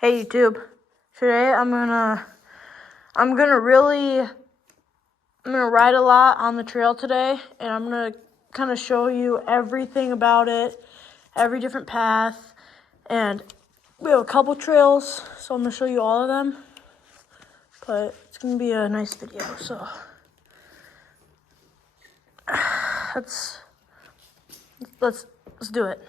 Hey YouTube, today I'm gonna ride a lot on the trail today, and I'm gonna kind of show you everything about it, every different path, and we have a couple trails, so I'm gonna show you all of them, but it's gonna be a nice video, so let's do it.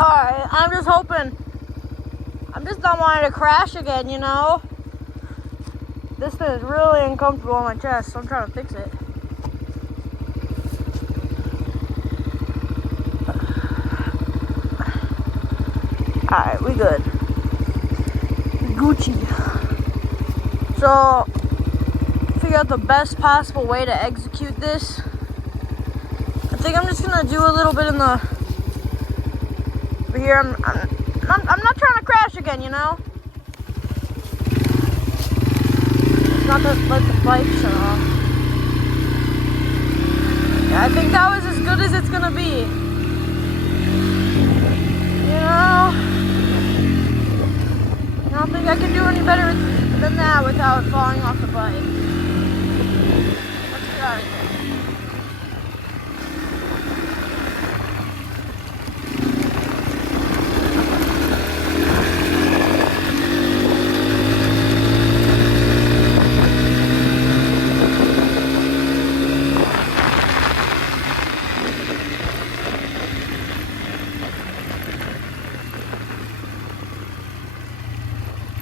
Alright, I'm just not wanting to crash again, you know? This thing is really uncomfortable on my chest, so I'm trying to fix it. Alright, we good. Gucci. So, figure out the best possible way to execute this. I think I'm just gonna do a little bit in the... Over here, I'm not trying to crash again, you know? Not to let the bike shut off. Yeah, I think that was as good as it's gonna be. You know? I don't think I can do any better than that without falling off the bike. Let's get out of here.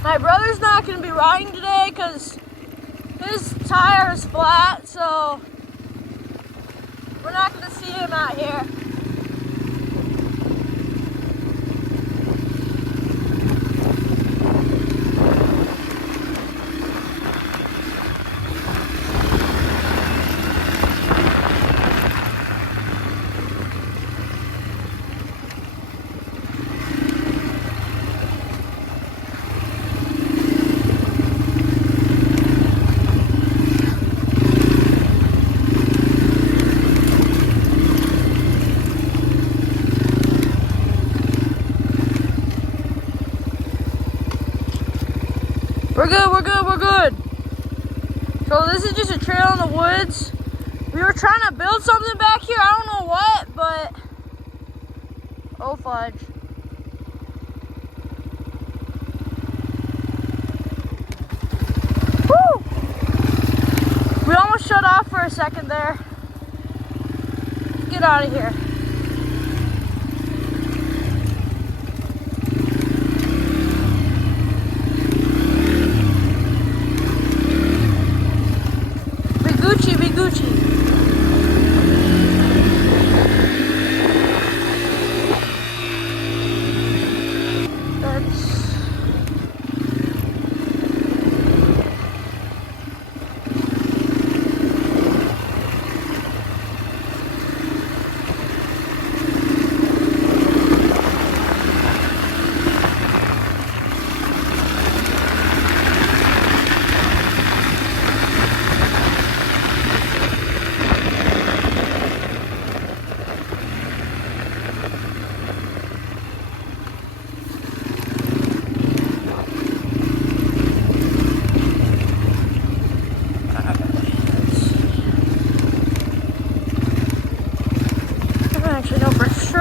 My brother's not going to be riding today because his tire is flat, so we're not going to see him out here. We're good. So this is just a trail in the woods. We were trying to build something back here. I don't know what, but... Oh, fudge. Woo! We almost shut off for a second there. Get out of here. Be Gucci.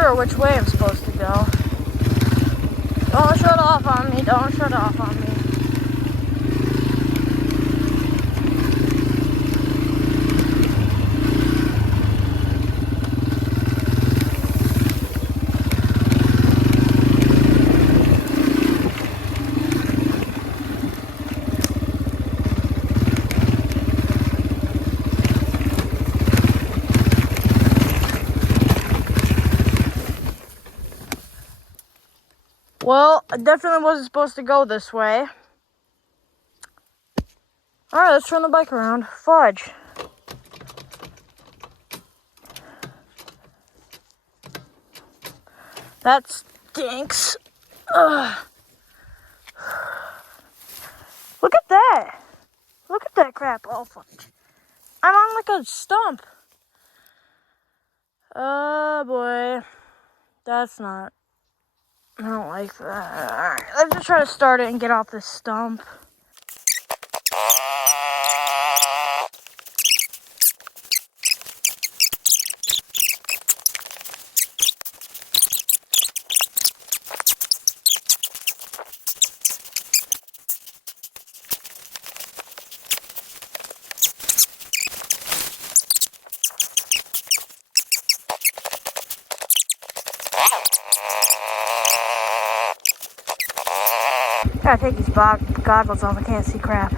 sure which way I'm supposed to go. Don't shut off on me, don't shut off on me. Well, I definitely wasn't supposed to go this way. Alright, let's turn the bike around. Fudge. That stinks. Ugh. Look at that. Look at that crap. Oh, fudge. I'm on like a stump. Oh, boy. That's not... I don't like that. Alright, let's just try to start it and get off this stump. Gotta take these goggles off, I can't see crap.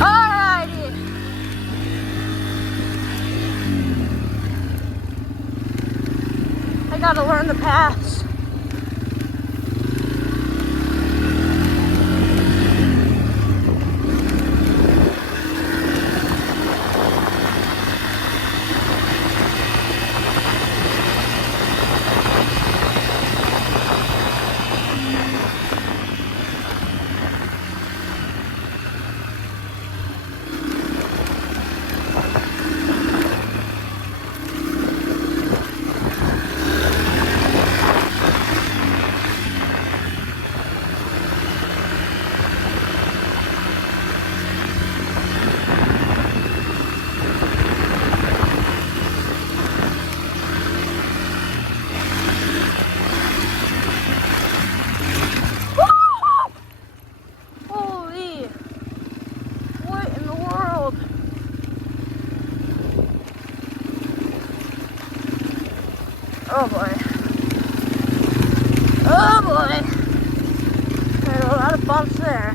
Alrighty. I gotta learn the paths. Oh boy. Oh boy. Got a lot of bumps there.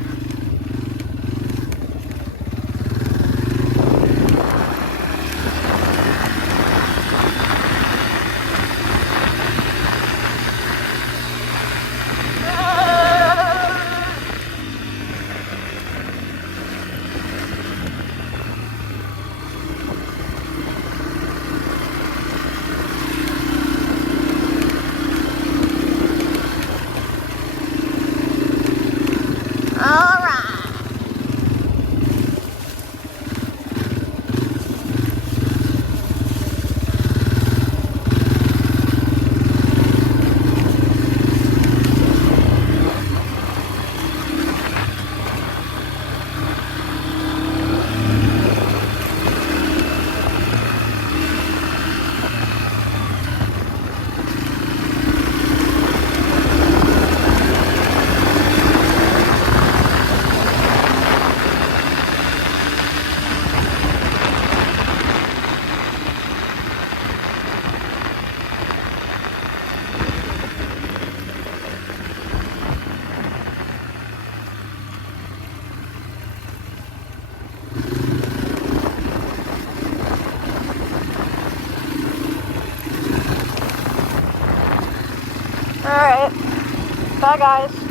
Alright. Bye guys.